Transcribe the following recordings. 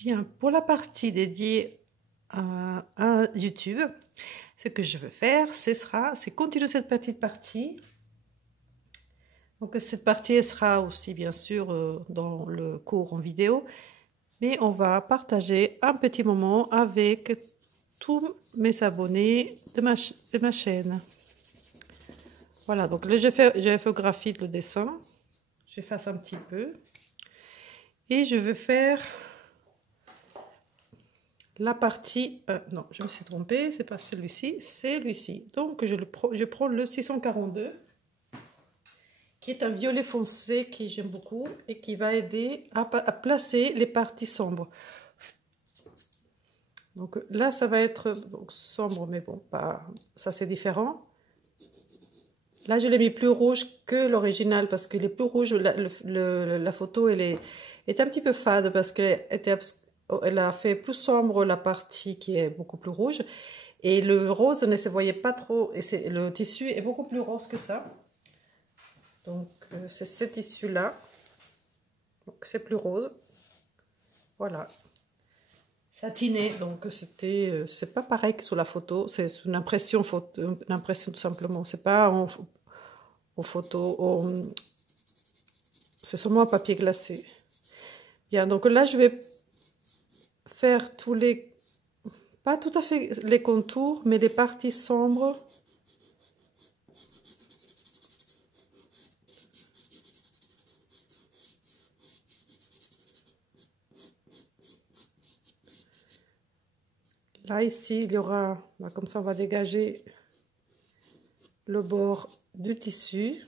Bien, pour la partie dédiée à YouTube, ce que je veux faire, c'est continuer cette petite partie. Donc cette partie elle sera aussi bien sûr dans le cours en vidéo, mais on va partager un petit moment avec tous mes abonnés de ma chaîne. Voilà, donc là j'ai infographie le dessin, j'efface un petit peu et je veux faire la partie, non, je me suis trompée, c'est pas celui-ci, c'est celui-ci. Donc je prends le 642, qui est un violet foncé que j'aime beaucoup et qui va aider à placer les parties sombres. Donc là, ça va être donc, sombre, mais bon, pas, ça c'est différent. Là, je l'ai mis plus rouge que l'original parce que les plus rouges, la photo, elle est un petit peu fade parce elle a fait plus sombre la partie qui est beaucoup plus rouge. Et le rose ne se voyait pas trop. Et le tissu est beaucoup plus rose que ça. Donc, c'est ce tissu-là. Donc, c'est plus rose. Voilà. Satiné. Donc, c'est pas pareil que sur la photo. C'est une impression, tout simplement. C'est pas en photo. C'est seulement un papier glacé. Bien, donc là, je vais faire pas tout à fait les contours, mais les parties sombres. Là, ici, il y aura, comme ça, on va dégager le bord du tissu.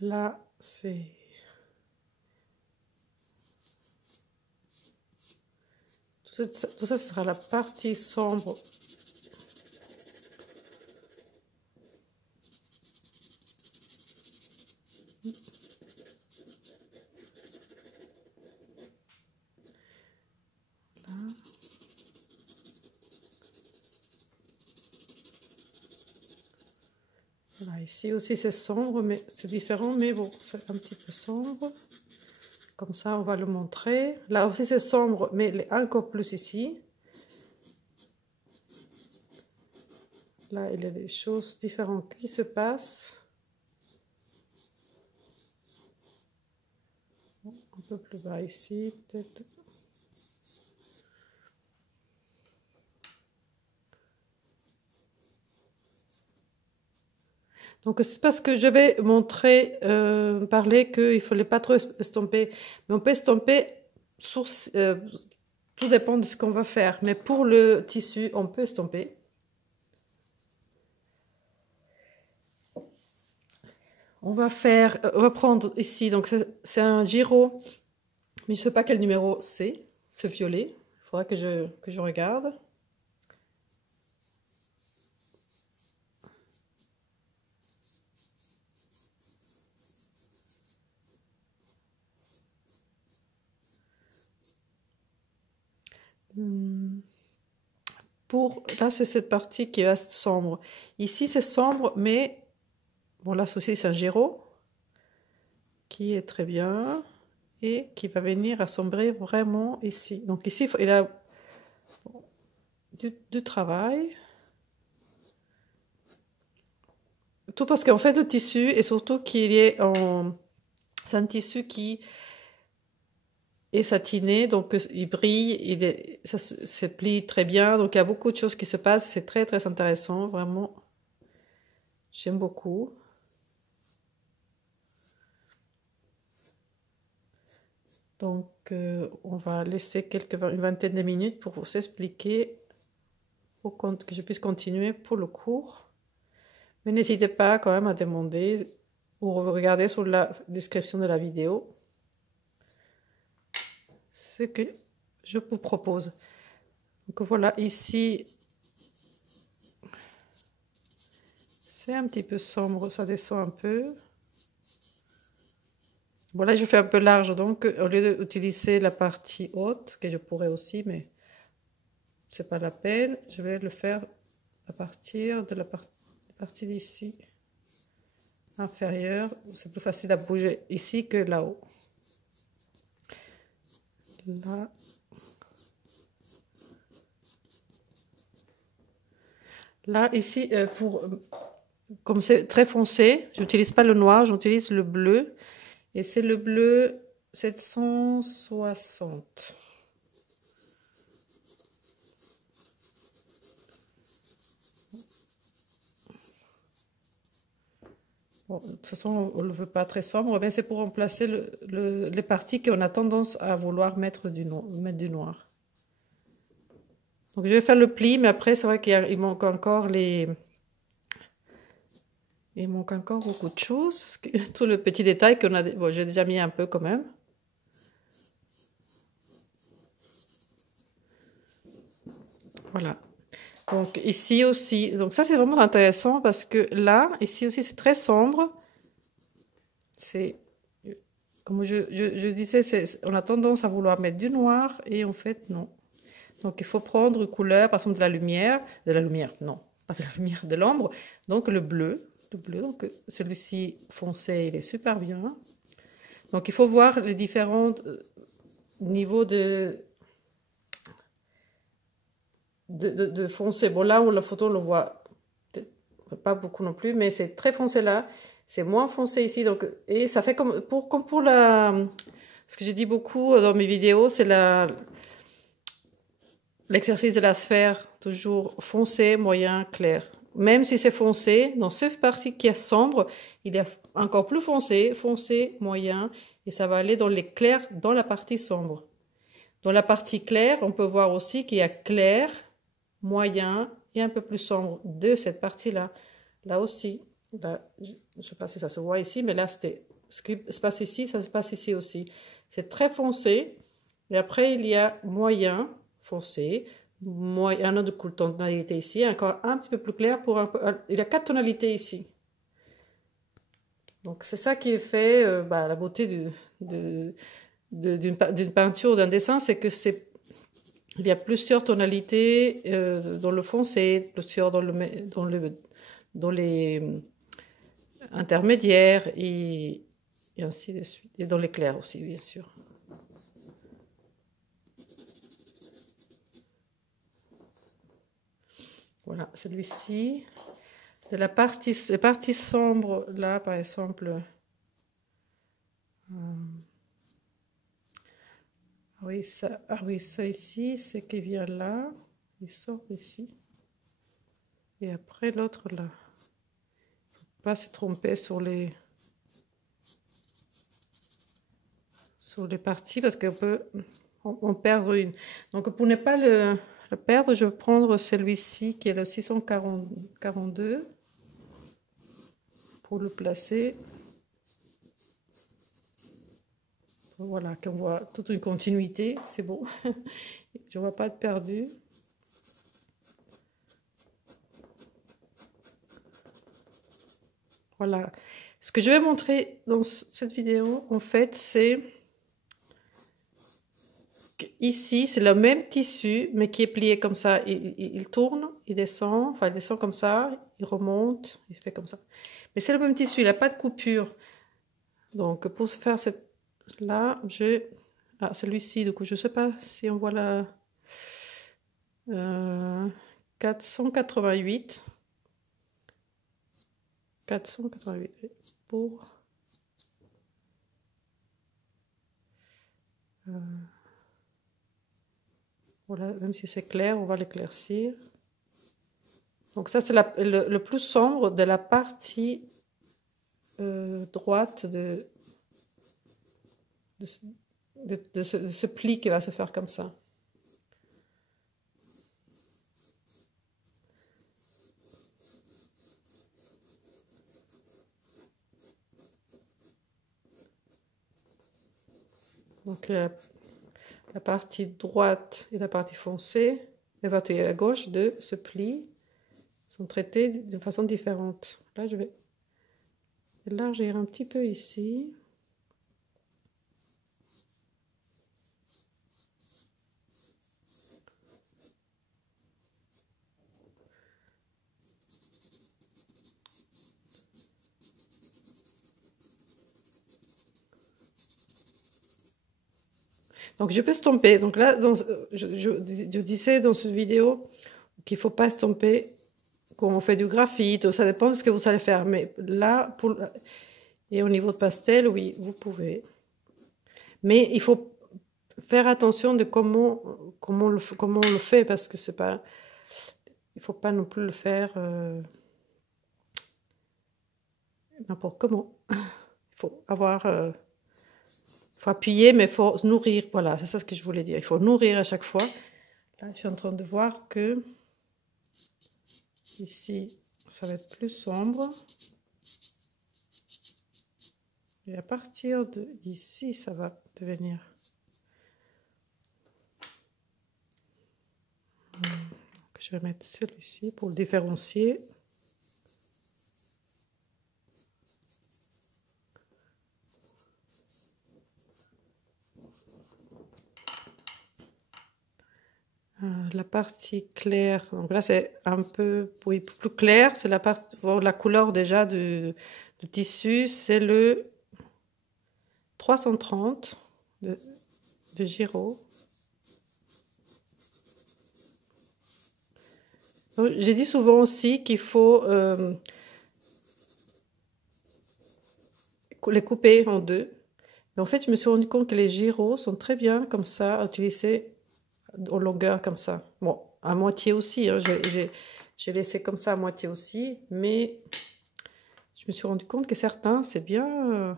Là, c'est... Tout ça, ce sera la partie sombre. Là. Voilà, ici aussi c'est sombre, mais c'est différent, mais bon, c'est un petit peu sombre. Comme ça, on va le montrer. Là aussi c'est sombre, mais encore plus ici. Là, il y a des choses différentes qui se passent. Un peu plus bas ici, peut-être. Donc, c'est parce que je vais montrer, parler qu'il ne fallait pas trop estomper. Mais on peut estomper, tout dépend de ce qu'on va faire. Mais pour le tissu, on peut estomper. On va prendre ici, donc c'est un Giro, mais je ne sais pas quel numéro c'est, ce violet. Il faudra que je regarde. Là, c'est cette partie qui reste sombre. Ici, c'est sombre, mais bon, là aussi, c'est un Giro qui est très bien et qui va venir assombrir vraiment ici. Donc ici, il a du travail. Tout parce qu'en fait, le tissu, et surtout qu'il est en... C'est un tissu qui est satiné, donc il brille, ça se plie très bien. Donc il y a beaucoup de choses qui se passent. C'est très, très intéressant, vraiment. J'aime beaucoup. Donc, on va laisser une vingtaine de minutes pour vous expliquer, pour que je puisse continuer pour le cours. Mais n'hésitez pas quand même à demander ou regarder sur la description de la vidéo ce que je vous propose. Donc voilà, ici, c'est un petit peu sombre, ça descend un peu. Bon, là, je fais un peu large, donc au lieu d'utiliser la partie haute, que je pourrais aussi, mais c'est pas la peine, je vais le faire à partir de la partie d'ici, inférieure. C'est plus facile à bouger ici que là-haut. là. Là, ici, comme c'est très foncé, j'utilise pas le noir, j'utilise le bleu. Et c'est le bleu 760. Bon, de toute façon, on ne le veut pas très sombre, mais c'est pour remplacer les parties qu'on a tendance à vouloir mettre du noir. Donc je vais faire le pli, mais après c'est vrai qu'il manque encore il manque encore beaucoup de choses. Parce que, tout le petit détail qu'on a, bon, j'ai déjà mis un peu quand même. Voilà. Donc ici aussi, donc ça c'est vraiment intéressant parce que là, ici aussi c'est très sombre. C'est, comme je disais, on a tendance à vouloir mettre du noir et en fait non. Donc il faut prendre une couleur, par exemple de la lumière, non, pas de la lumière, de l'ombre. Donc le bleu, donc celui-ci foncé, il est super bien. Donc il faut voir les différents niveaux de foncé. Bon là où la photo on le voit pas beaucoup non plus, mais c'est très foncé là, c'est moins foncé ici. Donc, et ça fait comme pour ce que j'ai dit beaucoup dans mes vidéos, c'est l'exercice de la sphère, toujours foncé, moyen, clair. Même si c'est foncé, dans cette partie qui est sombre, il y a encore plus foncé, foncé, moyen, et ça va aller dans les clairs dans la partie sombre. Dans la partie claire, on peut voir aussi qu'il y a clair, moyen et un peu plus sombre de cette partie-là. Là aussi, là, je ne sais pas si ça se voit ici, mais là, ce qui se passe ici, ça se passe ici aussi. C'est très foncé. Et après, il y a moyen, foncé, un autre tonalité ici, encore un petit peu plus clair. Il y a 4 tonalités ici. Donc, c'est ça qui fait la beauté d'une peinture ou d'un dessin, c'est que il y a plusieurs tonalités dans le foncé, plusieurs dans les intermédiaires et ainsi de suite. Et dans les clairs aussi, bien sûr. Voilà, celui-ci. De la partie sombre, là, par exemple. Ah oui, ça ici, c'est qui vient là. Il sort ici. Et après, l'autre là. Il ne faut pas se tromper sur les parties parce qu'on peut en perdre une. Donc, pour ne pas le perdre, je vais prendre celui-ci qui est le 642 pour le placer. Voilà, qu'on voit toute une continuité, c'est bon. Je ne vais pas être perdue. Voilà. Ce que je vais montrer dans cette vidéo, en fait, c'est ici, c'est le même tissu, mais qui est plié comme ça. Il tourne, il descend, enfin, il descend comme ça, il remonte, il fait comme ça. Mais c'est le même tissu, il n'a pas de coupure. Donc, pour faire là, ah, celui-ci, du coup, je ne sais pas si on voit la 488. 488 pour voilà, même si c'est clair, on va l'éclaircir. Donc ça, c'est le plus sombre de la partie droite de ce pli qui va se faire comme ça. Donc la partie droite et la partie foncée, la partie à gauche de ce pli sont traitées de façon différente. Là, je vais élargir un petit peu ici. Donc je peux estomper. Donc là, je disais dans cette vidéo qu'il ne faut pas estomper quand on fait du graphite. Ça dépend de ce que vous allez faire. Mais là, et au niveau de pastel, oui, vous pouvez. Mais il faut faire attention de comment on le fait, parce que c'est pas... Il ne faut pas non plus le faire n'importe comment. Il faut avoir... Il faut appuyer, mais il faut nourrir. Voilà, c'est ça ce que je voulais dire. Il faut nourrir à chaque fois. Là, je suis en train de voir que ici, ça va être plus sombre. Et à partir d'ici, ça va devenir... Je vais mettre celui-ci pour le différencier. La partie claire, donc là c'est un peu oui, plus clair, c'est la partie, bon, la couleur déjà du tissu, c'est le 330 de Giraud. J'ai dit souvent aussi qu'il faut les couper en deux. Mais en fait, je me suis rendu compte que les Girods sont très bien comme ça à utiliser en longueur comme ça. Bon, à moitié aussi, hein, j'ai laissé comme ça à moitié aussi, mais je me suis rendu compte que certains, c'est bien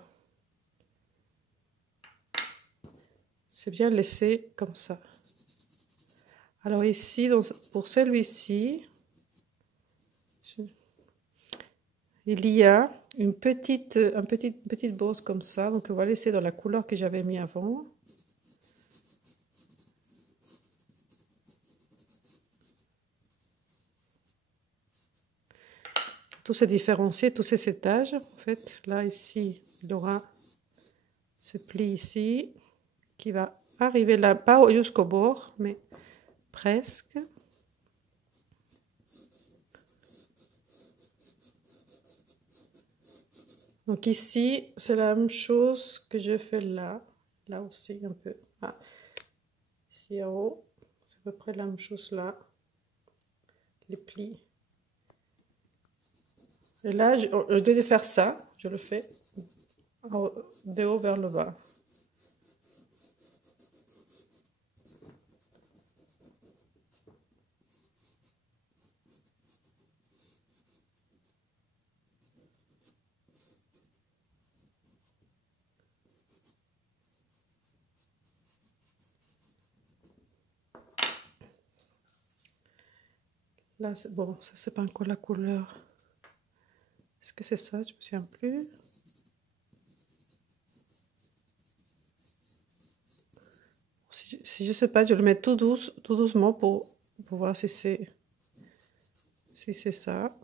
laissé comme ça. Alors ici, pour celui-ci, il y a une petite bosse comme ça, donc on va laisser dans la couleur que j'avais mis avant. Tout se différencier, tous ces étages. En fait, là, ici, il y aura ce pli ici qui va arriver là, pas jusqu'au bord, mais presque. Donc ici, c'est la même chose que je fais là. Là aussi, un peu. Ah. Ici en haut, c'est à peu près la même chose là. Les plis. Et là, au lieu de faire ça, je le fais de haut vers le bas. Là, c'est bon, ça c'est pas encore la couleur. Est-ce que c'est ça? Je me souviens plus. Si je sais pas, je le mets tout doucement pour voir si c'est ça.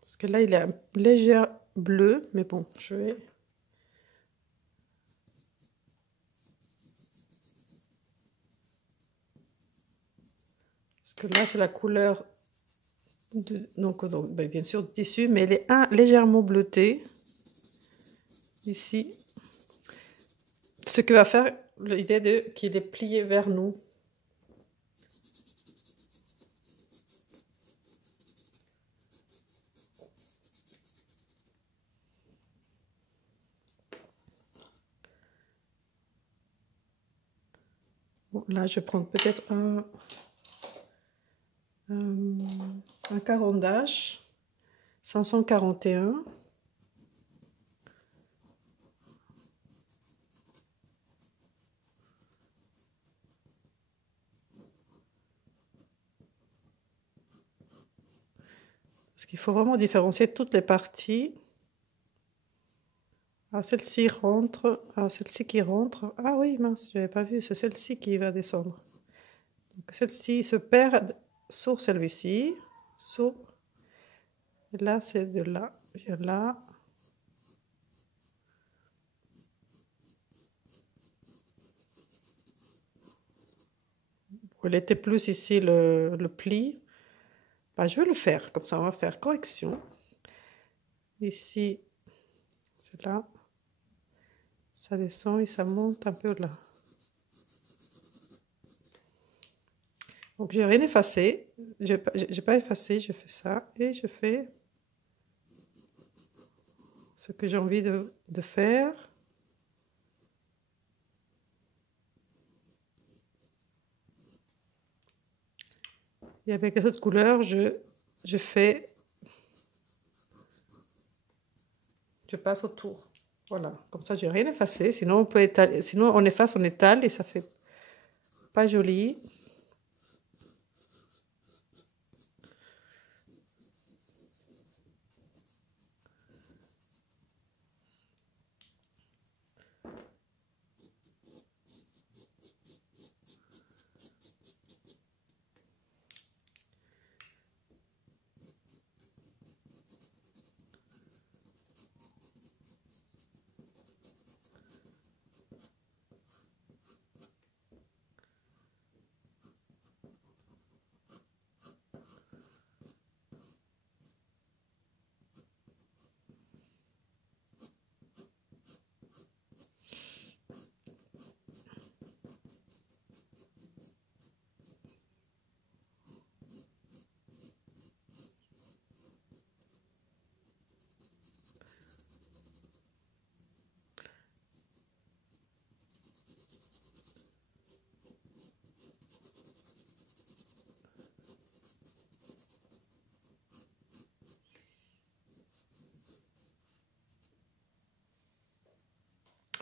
Parce que là, il est un léger bleu, mais bon, je vais... Parce que là, c'est la couleur, donc ben, bien sûr, du tissu, mais elle est légèrement bleutée. Ici. Ce que va faire l'idée qu'il est plié vers nous. Bon, là, je vais prendre peut-être un caran d'H 541. Parce qu'il faut vraiment différencier toutes les parties. Ah, celle-ci rentre. Ah, celle-ci qui rentre. Ah oui, mince, je n'avais pas vu. C'est celle-ci qui va descendre. Donc celle-ci se perd sur celui-ci. Et là, c'est de là. Là. Il était plus ici le pli. Bah, je vais le faire. Comme ça, on va faire correction. Ici, c'est là. Ça descend et ça monte un peu là. Donc j'ai rien effacé, j'ai pas effacé, je fais ça et je fais ce que j'ai envie de faire. Et avec les autres couleurs, je passe autour. Voilà, comme ça j'ai rien effacé, sinon on peut étaler, sinon on efface, on étale et ça fait pas joli.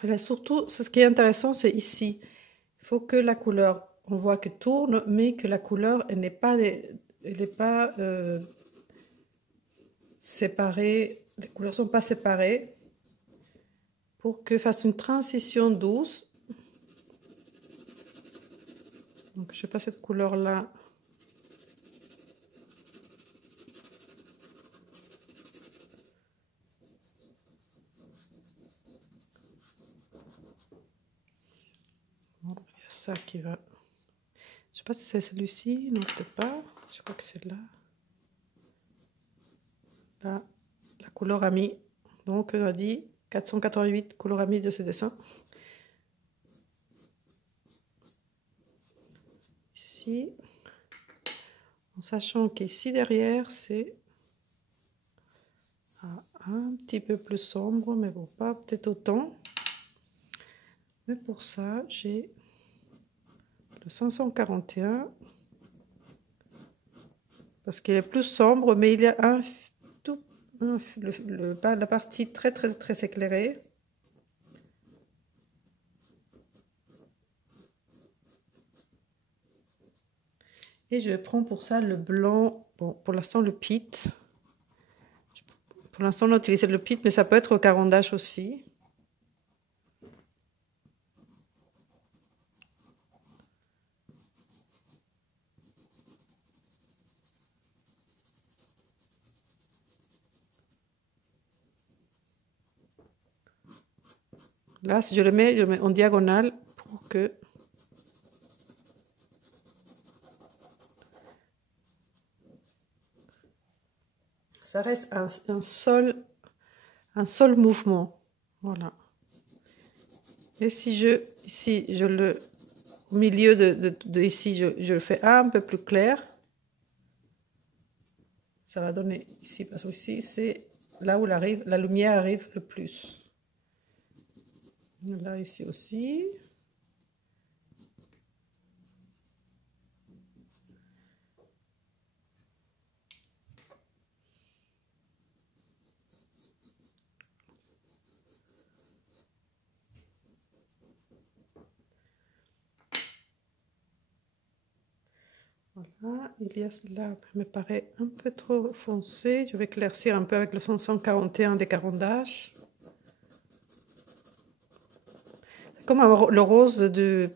Et là, surtout, ce qui est intéressant, c'est ici. Il faut que la couleur, on voit qu'elle tourne, mais que la couleur, elle n'est pas, séparée. Les couleurs ne sont pas séparées pour que fasse une transition douce. Donc, je passe cette couleur-là. Bon, il y a ça qui va. Je sais pas si c'est celui-ci, non, peut-être pas. Je crois que c'est là. Là, la coloramie. Donc, on a dit 488 coloramies de ce dessin. Ici, en sachant qu'ici derrière, c'est un petit peu plus sombre, mais bon, pas peut-être autant. Mais pour ça, j'ai le 541, parce qu'il est plus sombre, mais il y a la partie très très très éclairée. Et je prends pour ça le blanc, bon, pour l'instant le pit. Pour l'instant on a utilisé le pit, mais ça peut être au caran d'ache aussi. Là, si je le mets en diagonale pour que ça reste un seul mouvement. Voilà. Et si ici, au milieu de ici, je le fais un peu plus clair. Ça va donner ici, parce que ici, c'est là où la lumière arrive le plus. Là, ici aussi. Voilà, il y a cela me paraît un peu trop foncé. Je vais éclaircir un peu avec le 541 des carans d'ache. Comme le rose de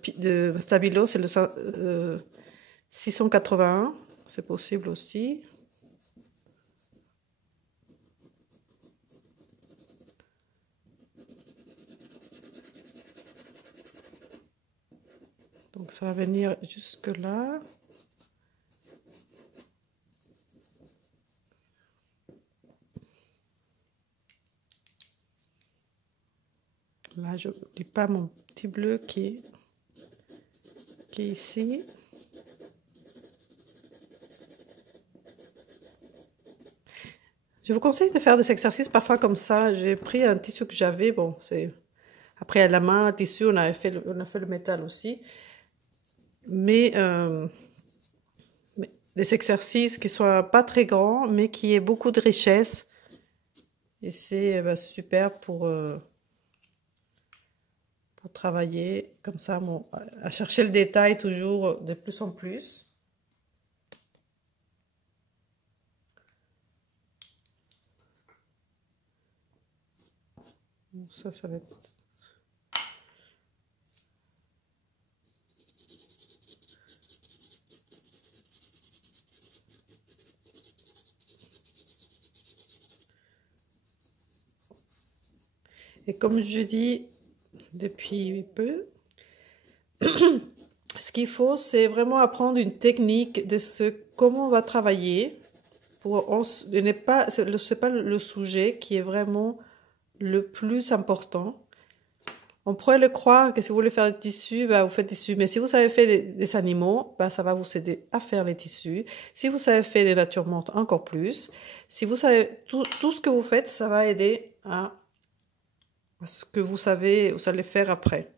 Stabilo, c'est le 681, c'est possible aussi. Donc ça va venir jusque là. Là, je n'oublie pas mon petit bleu qui est ici. Je vous conseille de faire des exercices parfois comme ça. J'ai pris un tissu que j'avais, bon, c'est après à la main, tissu, on a fait le métal aussi. Mais des exercices qui soient pas très grands, mais qui aient beaucoup de richesse. Et c'est super pour travailler comme ça, bon, à chercher le détail toujours de plus en plus. Ça va être... Et comme je dis depuis peu, ce qu'il faut, c'est vraiment apprendre une technique de comment on va travailler. C'est pas le sujet qui est vraiment le plus important. On pourrait le croire que si vous voulez faire des tissus, vous faites des tissus. Mais si vous savez faire des animaux, ça va vous aider à faire les tissus. Si vous savez faire les natures mortes, encore plus. Si vous savez tout ce que vous faites, ça va aider à ce que vous allez faire après.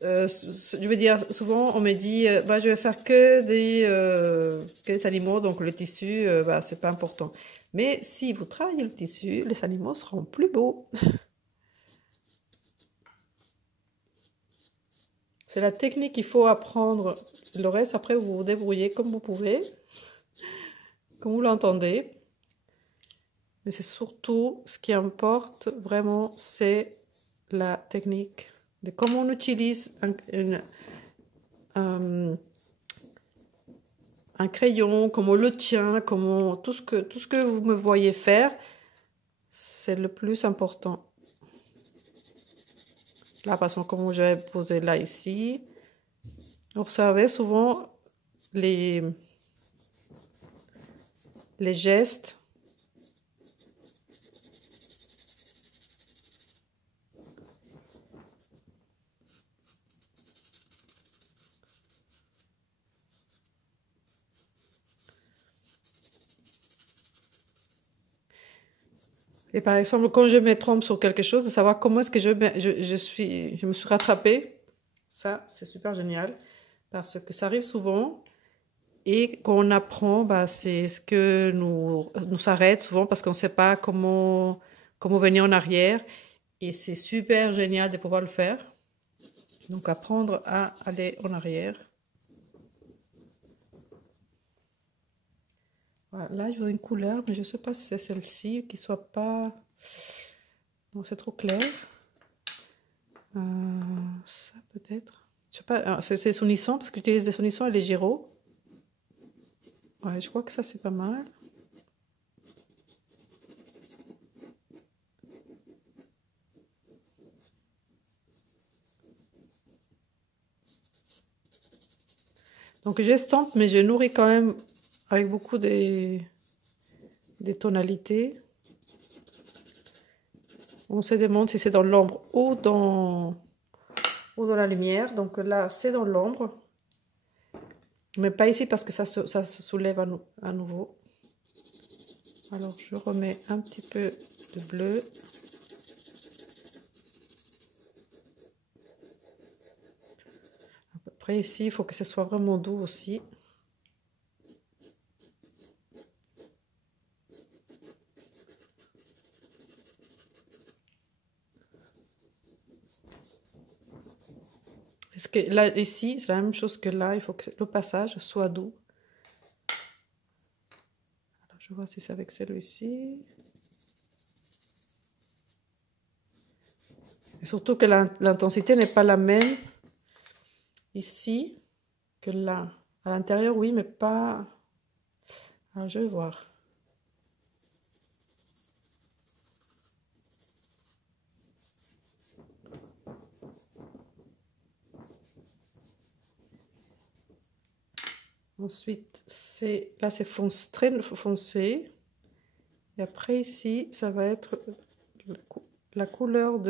Je veux dire, souvent on me dit, je vais faire que des animaux, donc le tissu, c'est pas important. Mais si vous travaillez le tissu, les animaux seront plus beaux. C'est la technique qu'il faut apprendre. Le reste, après, vous vous débrouillez comme vous pouvez, comme vous l'entendez. Mais c'est surtout ce qui importe vraiment, c'est la technique de comment on utilise un crayon, comment on le tient, tout ce que vous me voyez faire, c'est le plus important. Là, par exemple, comment je vais poser là, ici. Observez souvent les gestes. Et par exemple, quand je me trompe sur quelque chose, de savoir comment est-ce que je me suis rattrapée, ça, c'est super génial, parce que ça arrive souvent. Et quand on apprend, c'est ce que nous arrête souvent, parce qu'on ne sait pas comment venir en arrière. Et c'est super génial de pouvoir le faire. Donc, apprendre à aller en arrière. Voilà, là, je vois une couleur, mais je ne sais pas si c'est celle-ci, qui soit pas... Non, c'est trop clair. Ça, peut-être. Je sais pas, c'est Sonnisson, parce que j'utilise des Sonnisson et les Giraud. Ouais, je crois que ça, c'est pas mal. Donc, j'estompe, mais je nourris quand même avec beaucoup des tonalités. On se demande si c'est dans l'ombre ou dans la lumière. Donc là, c'est dans l'ombre. Mais pas ici parce que ça se soulève à nouveau. Alors, je remets un petit peu de bleu. À peu près ici, il faut que ce soit vraiment doux aussi. Parce que là, ici, c'est la même chose que là. Il faut que le passage soit doux. Alors, je vois si c'est avec celui-ci. Et surtout que l'intensité n'est pas la même ici que là. À l'intérieur, oui, mais pas... Alors, je vais voir. Ensuite, là, c'est très foncé. Et après, ici, ça va être la couleur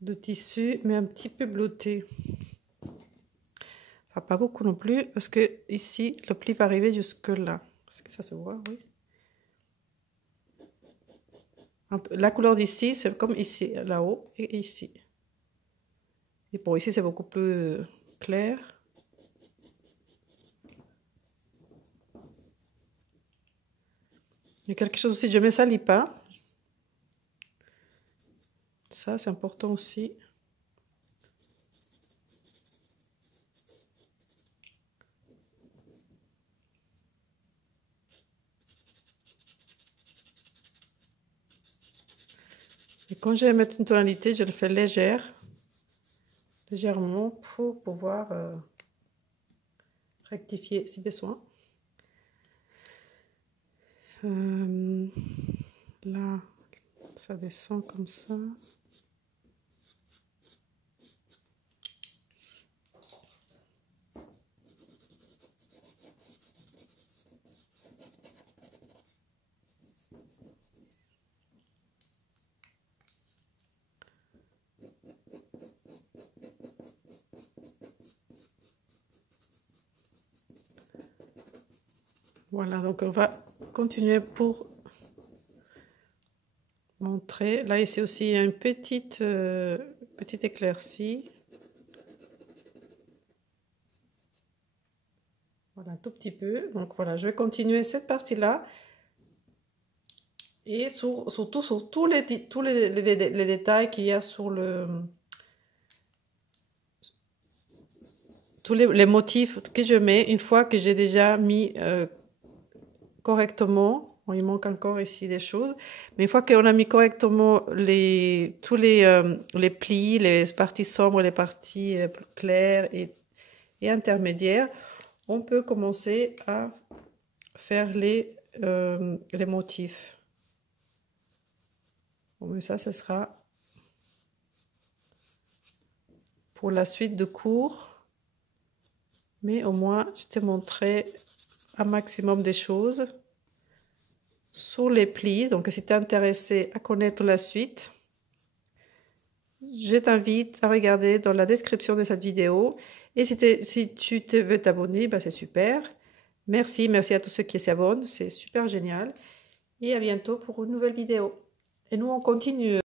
de tissu, mais un petit peu bleuté. Enfin, pas beaucoup non plus, parce que ici, le pli va arriver jusque là. Est-ce que ça se voit? Oui. La couleur d'ici, c'est comme ici, là-haut et ici. Et bon, ici, c'est beaucoup plus clair. Il y a quelque chose aussi, je ne me salis pas. Ça, c'est important aussi. Et quand je vais mettre une tonalité, je le fais légèrement pour pouvoir rectifier si besoin. Là, ça descend comme ça. Voilà, donc on va continuer pour montrer. Là, ici aussi, il y a une petite éclaircie. Voilà, un tout petit peu. Donc voilà, je vais continuer cette partie-là. Et surtout sur tous les détails qu'il y a sur tous les motifs que je mets, une fois que j'ai déjà mis correctement. Bon, il manque encore ici des choses, mais une fois qu'on a mis correctement tous les plis, les parties sombres, les parties claires et intermédiaires, on peut commencer à faire les motifs. Bon, mais ça, ce sera pour la suite de cours. Mais au moins, je t'ai montré un maximum des choses sur les plis. Donc, si tu es intéressé à connaître la suite, je t'invite à regarder dans la description de cette vidéo. Et si tu veux t'abonner, bah, c'est super. Merci à tous ceux qui s'abonnent, c'est super génial. Et à bientôt pour une nouvelle vidéo. Et nous, on continue.